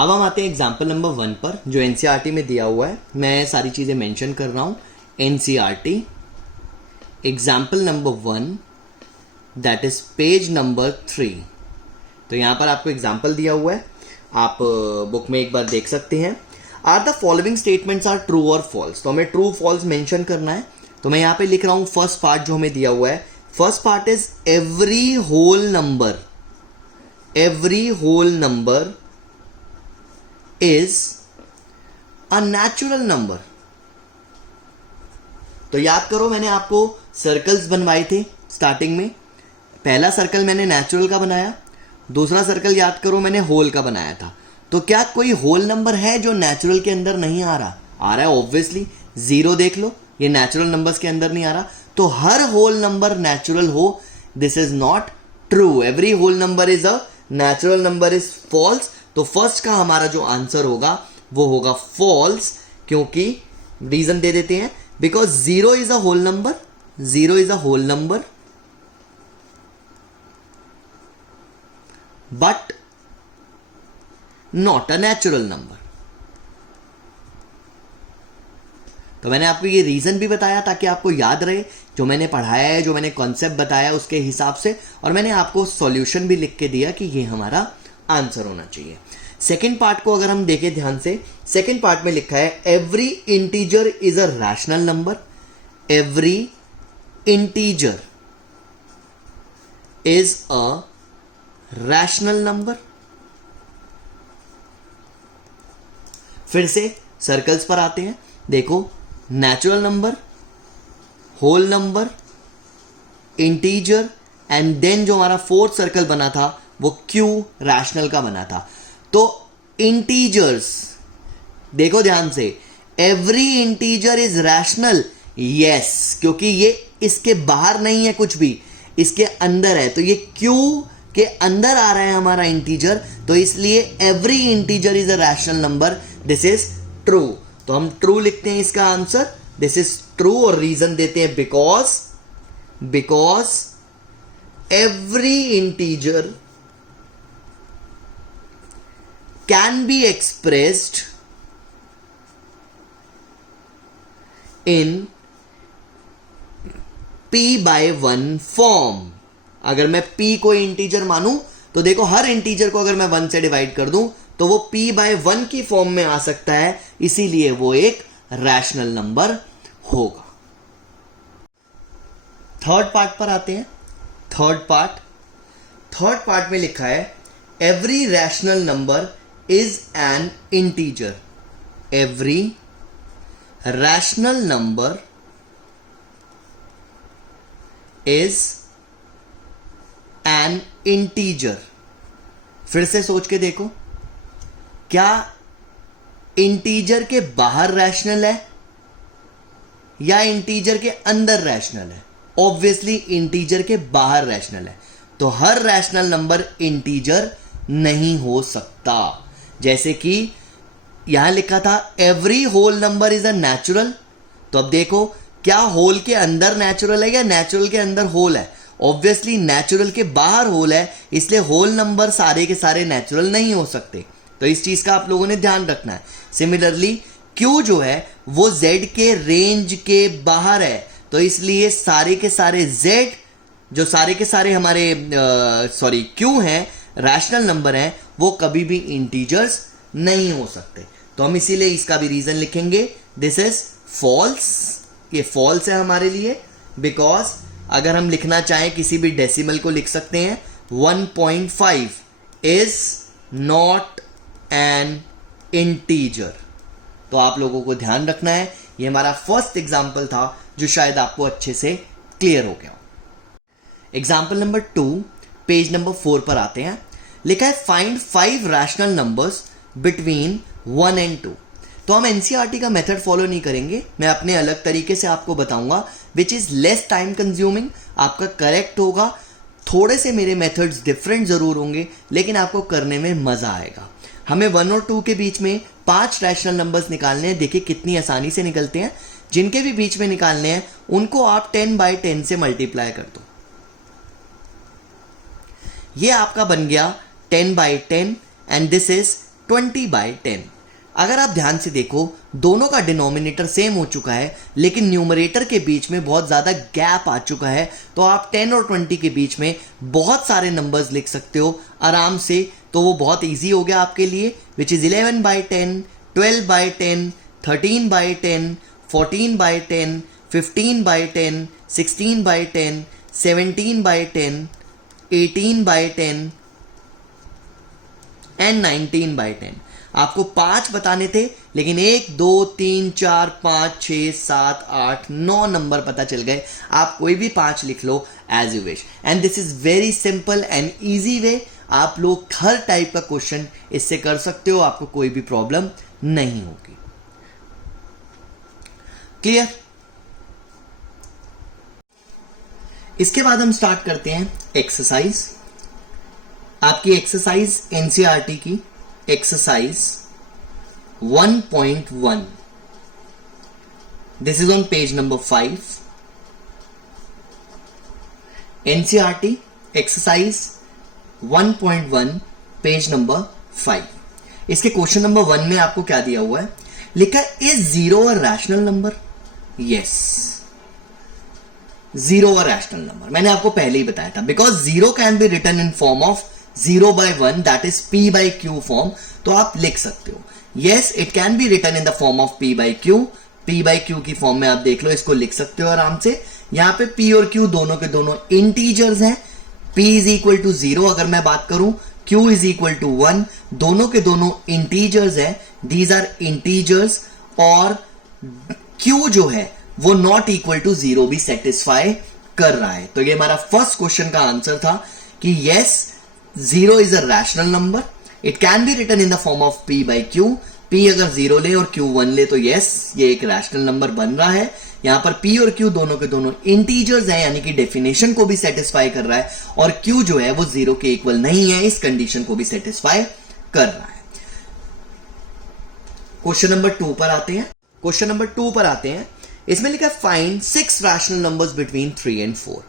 अब हम आते हैं एग्जाम्पल नंबर 1 पर जो एनसीईआरटी में दिया हुआ है। मैं सारी चीज़ें मेंशन कर रहा हूँ। NCERT example number 1 that is page number 3। तो यहाँ पर आपको एग्जाम्पल दिया हुआ है, आप बुक में एक बार देख सकते हैं। Are the following statements are true और फॉल्स। तो हमें ट्रू फॉल्स मेंशन करना है। तो मैं यहाँ पे लिख रहा हूँ फर्स्ट पार्ट जो हमें दिया हुआ है। First part is every whole number is a natural number. तो याद करो मैंने आपको सर्कल्स बनवाए थे स्टार्टिंग में। पहला सर्कल मैंने नेचुरल का बनाया, दूसरा सर्कल याद करो मैंने होल का बनाया था। तो क्या कोई होल नंबर है जो नेचुरल के अंदर नहीं आ रहा? आ रहा है ऑब्वियसली। 0 देख लो, ये नेचुरल नंबर्स के अंदर नहीं आ रहा। तो हर होल नंबर नेचुरल हो, this is not true. Every whole number is a natural number is false. तो फर्स्ट का हमारा जो आंसर होगा वो होगा फॉल्स, क्योंकि रीजन दे देते हैं because 0 is a whole number, 0 is a whole number but not a natural number. तो मैंने आपको ये रीजन भी बताया ताकि आपको याद रहे जो मैंने पढ़ाया है, जो मैंने कॉन्सेप्ट बताया उसके हिसाब से, और मैंने आपको सॉल्यूशन भी लिख के दिया कि ये हमारा आंसर होना चाहिए। सेकेंड पार्ट को अगर हम देखें ध्यान से, सेकेंड पार्ट में लिखा है every integer is a rational number. Every integer is a rational number. फिर से सर्कल्स पर आते हैं। देखो, natural number, whole number, integer, and then जो हमारा फोर्थ सर्कल बना था वो क्यू रैशनल का बना था। तो इंटीजर्स देखो ध्यान से, every integer is rational. Yes, क्योंकि ये इसके बाहर नहीं है, कुछ भी इसके अंदर है। तो ये क्यू के अंदर आ रहा है हमारा इंटीजर, तो इसलिए every integer is a rational number. This is true. तो हम ट्रू लिखते हैं इसका आंसर, दिस इज ट्रू, और रीजन देते हैं because every integer can be expressed in p/1 form. अगर मैं p को इंटीजर मानूं तो देखो हर इंटीजर को अगर मैं 1 से डिवाइड कर दूं तो वो p/1 की फॉर्म में आ सकता है, इसीलिए वो एक रैशनल नंबर होगा। थर्ड पार्ट पर आते हैं। थर्ड पार्ट में लिखा है every rational number is an integer. Every rational number is an integer. फिर से सोच के देखो, क्या इंटीजर के बाहर रैशनल है या इंटीजर के अंदर रैशनल है? ऑब्वियसली इंटीजर के बाहर रैशनल है। तो हर रैशनल नंबर इंटीजर नहीं हो सकता। जैसे कि यहां लिखा था every whole number is a natural. तो अब देखो, क्या होल के अंदर नेचुरल है या नेचुरल के अंदर होल है? ऑब्वियसली नेचुरल के बाहर होल है, इसलिए होल नंबर सारे के सारे नेचुरल नहीं हो सकते। तो इस चीज का आप लोगों ने ध्यान रखना है। सिमिलरली Q जो है वो Z के रेंज के बाहर है, तो इसलिए सारे के सारे Z जो सारे के सारे हमारे Q हैं, रैशनल नंबर हैं, वो कभी भी इंटीजर्स नहीं हो सकते। तो हम इसीलिए इसका भी रीजन लिखेंगे, दिस इज फॉल्स। ये फॉल्स है हमारे लिए, बिकॉज अगर हम लिखना चाहें किसी भी डेसिमल को लिख सकते हैं 1.5 इज नॉट एन इंटीजर। तो आप लोगों को ध्यान रखना है। ये हमारा फर्स्ट एग्जाम्पल था जो शायद आपको अच्छे से क्लियर हो गया। एग्जाम्पल नंबर 2 पेज नंबर 4 पर आते हैं। लिखा है find 5 rational numbers between 1 and 2। तो हम एनसीईआरटी का मेथड फॉलो नहीं करेंगे, मैं अपने अलग तरीके से आपको बताऊंगा which is less time consuming. आपका करेक्ट होगा, थोड़े से मेरे मेथड्स डिफरेंट जरूर होंगे, लेकिन आपको करने में मजा आएगा। हमें 1 और 2 के बीच में 5 रैशनल नंबर्स निकालने हैं। देखिए कितनी आसानी से निकलते हैं। जिनके भी बीच में निकालने हैं उनको आप 10/10 से मल्टीप्लाई कर दो। ये आपका बन गया 10/10 एंड दिस इज 20/10। अगर आप ध्यान से देखो दोनों का डिनोमिनेटर सेम हो चुका है, लेकिन न्यूमरेटर के बीच में बहुत ज़्यादा गैप आ चुका है, तो आप 10 और 20 के बीच में बहुत सारे नंबर्स लिख सकते हो आराम से। तो वो बहुत ईजी हो गया आपके लिए, विच इज़ 11/10, 12/10, 13/10, 14/10, 15/10, 16/10, 17/10, 18/10 एंड 19/10। आपको 5 बताने थे, लेकिन 1 2 3 4 5 6 7 8 9 नंबर पता चल गए। आप कोई भी 5 लिख लो as you wish, and this is very simple and easy way. आप लोग हर टाइप का क्वेश्चन इससे कर सकते हो, आपको कोई भी प्रॉब्लम नहीं होगी। क्लियर? इसके बाद हम स्टार्ट करते हैं एक्सरसाइज। आपकी एक्सरसाइज एनसीईआरटी की exercise 1.1। This is on page number 5। NCERT exercise 1.1 page number 5। इसके क्वेश्चन नंबर 1 में आपको क्या दिया हुआ है? लिखा is zero a rational number? Yes, zero a rational number. मैंने आपको पहले ही बताया था, because zero can be written in form of 0/1, that is p/q form. तो आप लिख सकते हो yes, it can be written in the form of p/q। p/q की फॉर्म में आप देख लो, इसको लिख सकते हो आराम से। यहां पे p और q दोनों के दोनों इंटीजर्स हैं। p इज इक्वल टू 0 अगर मैं बात करूं, q इज इक्वल टू 1, दोनों के दोनों इंटीजर्स है। दीज आर इंटीजर्स, और q जो है वो नॉट इक्वल टू 0 भी सेटिस्फाई कर रहा है। तो ये हमारा फर्स्ट क्वेश्चन का आंसर था कि yes, 0 is a rational number, it can be written in the form of p/q। p अगर 0 ले और q 1 ले तो यस, ये एक रैशनल नंबर बन रहा है। यहां पर p और q दोनों के दोनों इंटीजर्स हैं, यानी कि डेफिनेशन को भी सेटिस्फाई कर रहा है, और q जो है वो 0 के इक्वल नहीं है, इस कंडीशन को भी सेटिस्फाई कर रहा है। क्वेश्चन नंबर 2 पर आते हैं। क्वेश्चन नंबर 2 पर आते हैं। इसमें लिखा है find 6 rational numbers between 3 and 4।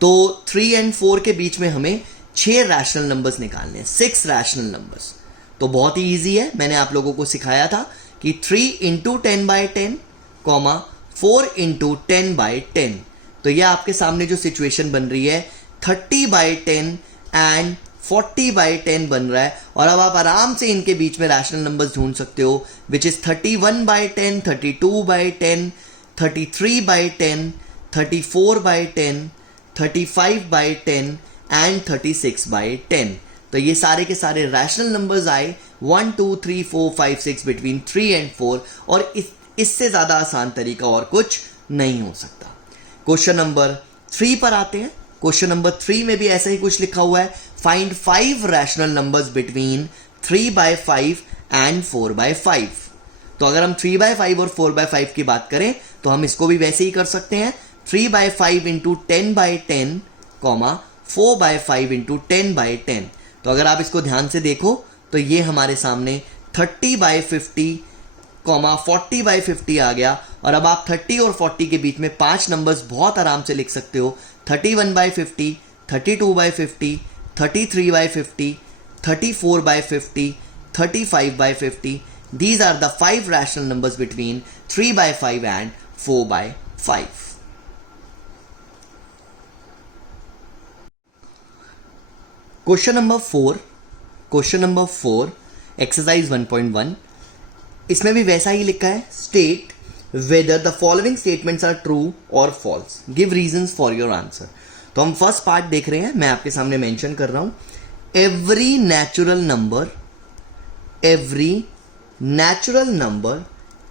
तो 3 एंड 4 के बीच में हमें 6 रैशनल नंबर्स निकालने हैं, 6 रैशनल नंबर्स। तो बहुत ही ईजी है, मैंने आप लोगों को सिखाया था कि 3 इंटू 10/10, 4 इंटू 10/10। तो यह आपके सामने जो सिचुएशन बन रही है 30/10 एंड 40/10 बन रहा है। और अब आप आराम से इनके बीच में रैशनल नंबर्स ढूंढ सकते हो, विच इज 31/10, 32/10, 33/10, 34/10, 35/10 एंड 36/10। तो ये सारे के सारे रैशनल नंबर्स आए 1 2 3 4 5 6 बिटवीन 3 एंड 4, और इससे ज्यादा आसान तरीका और कुछ नहीं हो सकता। क्वेश्चन नंबर 3 पर आते हैं। क्वेश्चन नंबर 3 में भी ऐसा ही कुछ लिखा हुआ है, find 5 rational numbers between 3/5 and 4/5। तो अगर हम 3/5 और 4/5 की बात करें तो हम इसको भी वैसे ही कर सकते हैं, 3/5 इंटू 10/10, 4/5 इंटू 10/10। तो अगर आप इसको ध्यान से देखो तो ये हमारे सामने 30/50, 40/50 आ गया। और अब आप 30 और 40 के बीच में 5 नंबर्स बहुत आराम से लिख सकते हो, 31/50, 32/50, 33/50, 34/50, 35/50. These are the 5 rational numbers between 3/5 and 4/5. Question number 4, exercise 1.1. इसमें भी वैसा ही लिखा है, state whether the following statements are true or false. Give reasons for your answer. तो हम फर्स्ट पार्ट देख रहे हैं, मैं आपके सामने मेंशन कर रहा हूं, every natural number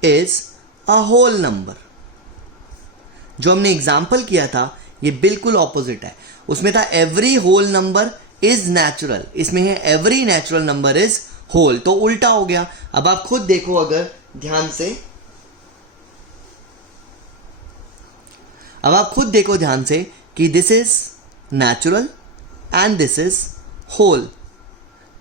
is a whole number. जो हमने एग्जाम्पल किया था ये बिल्कुल ऑपोजिट है। उसमें था every whole number is natural, इसमें है every natural number is whole, तो उल्टा हो गया। अब आप खुद देखो अगर ध्यान से, अब आप खुद देखो ध्यान से कि this is natural and this is whole.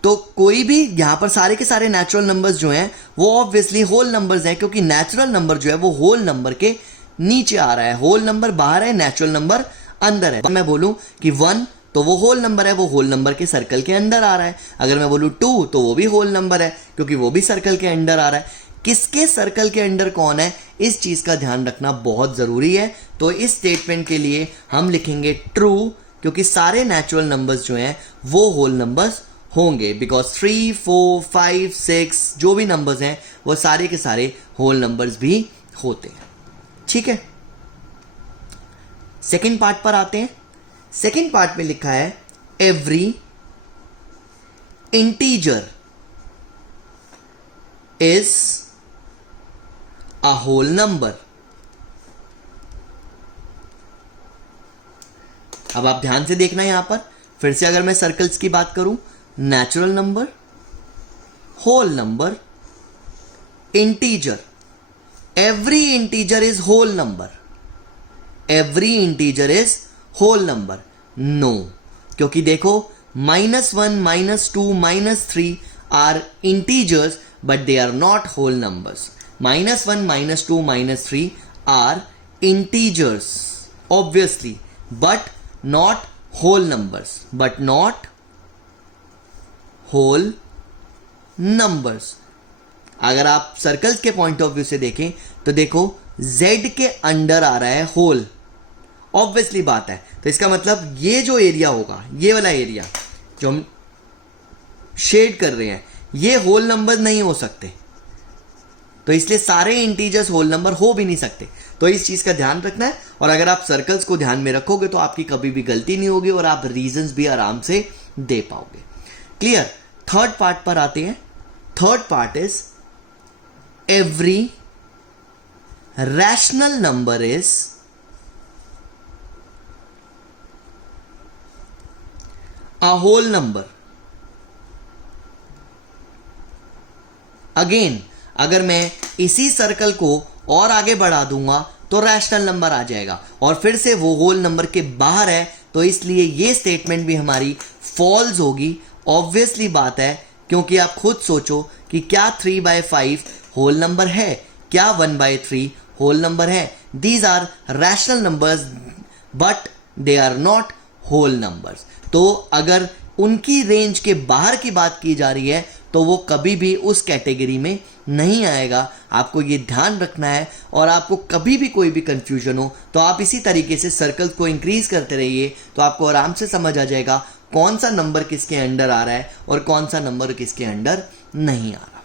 तो कोई भी यहां पर सारे के सारे नेचुरल नंबर्स जो हैं वो ऑब्वियसली होल नंबर्स हैं, क्योंकि नेचुरल नंबर जो है वो होल नंबर के नीचे आ रहा है, होल नंबर बाहर है, नेचुरल नंबर अंदर है। मैं बोलूं कि 1 तो वो होल नंबर है, वो होल नंबर के सर्कल के अंदर आ रहा है। अगर मैं बोलूँ 2 तो वो भी होल नंबर है क्योंकि वो भी सर्कल के अंदर आ रहा है। किसके सर्कल के अंदर कौन है, इस चीज का ध्यान रखना बहुत जरूरी है। तो इस स्टेटमेंट के लिए हम लिखेंगे ट्रू, क्योंकि सारे नेचुरल नंबर्स जो हैं वो होल नंबर्स होंगे, बिकॉज 3, 4, 5, 6 जो भी नंबर्स हैं वो सारे के सारे होल नंबर्स भी होते हैं। ठीक है, सेकेंड पार्ट पर आते हैं। सेकेंड पार्ट में लिखा है every integer is a whole number. अब आप ध्यान से देखना यहां पर, फिर से अगर मैं सर्कल्स की बात करूं, natural number, whole number, integer. Every integer is whole number, every integer is whole number. No, क्योंकि देखो -1, -2, -3 are integers but they are not whole numbers. -1, -2, -3 are integers obviously, but not whole numbers, but not whole numbers। अगर आप circles के point of view से देखें तो देखो z के अंडर आ रहा है होल, ऑब्वियसली बात है। तो इसका मतलब ये जो एरिया होगा, ये वाला एरिया जो हम शेड कर रहे हैं, ये होल नंबर नहीं हो सकते, तो इसलिए सारे इंटीजर्स होल नंबर हो भी नहीं सकते। तो इस चीज का ध्यान रखना है, और अगर आप सर्कल्स को ध्यान में रखोगे तो आपकी कभी भी गलती नहीं होगी और आप रीजंस भी आराम से दे पाओगे। क्लियर। थर्ड पार्ट पर आते हैं। Third part is every rational number is a whole number। Again अगर मैं इसी सर्कल को और आगे बढ़ा दूंगा तो रैशनल नंबर आ जाएगा, और फिर से वो होल नंबर के बाहर है, तो इसलिए ये स्टेटमेंट भी हमारी फॉल्स होगी। ऑब्वियसली बात है, क्योंकि आप खुद सोचो कि क्या 3/5 होल नंबर है, क्या 1/3 होल नंबर है। These are rational numbers but they are not whole numbers. तो अगर उनकी रेंज के बाहर की बात की जा रही है तो वो कभी भी उस कैटेगरी में नहीं आएगा। आपको ये ध्यान रखना है, और आपको कभी भी कोई भी कंफ्यूजन हो तो आप इसी तरीके से सर्कल को इंक्रीज करते रहिए, तो आपको आराम से समझ आ जाएगा कौन सा नंबर किसके अंडर आ रहा है और कौन सा नंबर किसके अंडर नहीं आ रहा।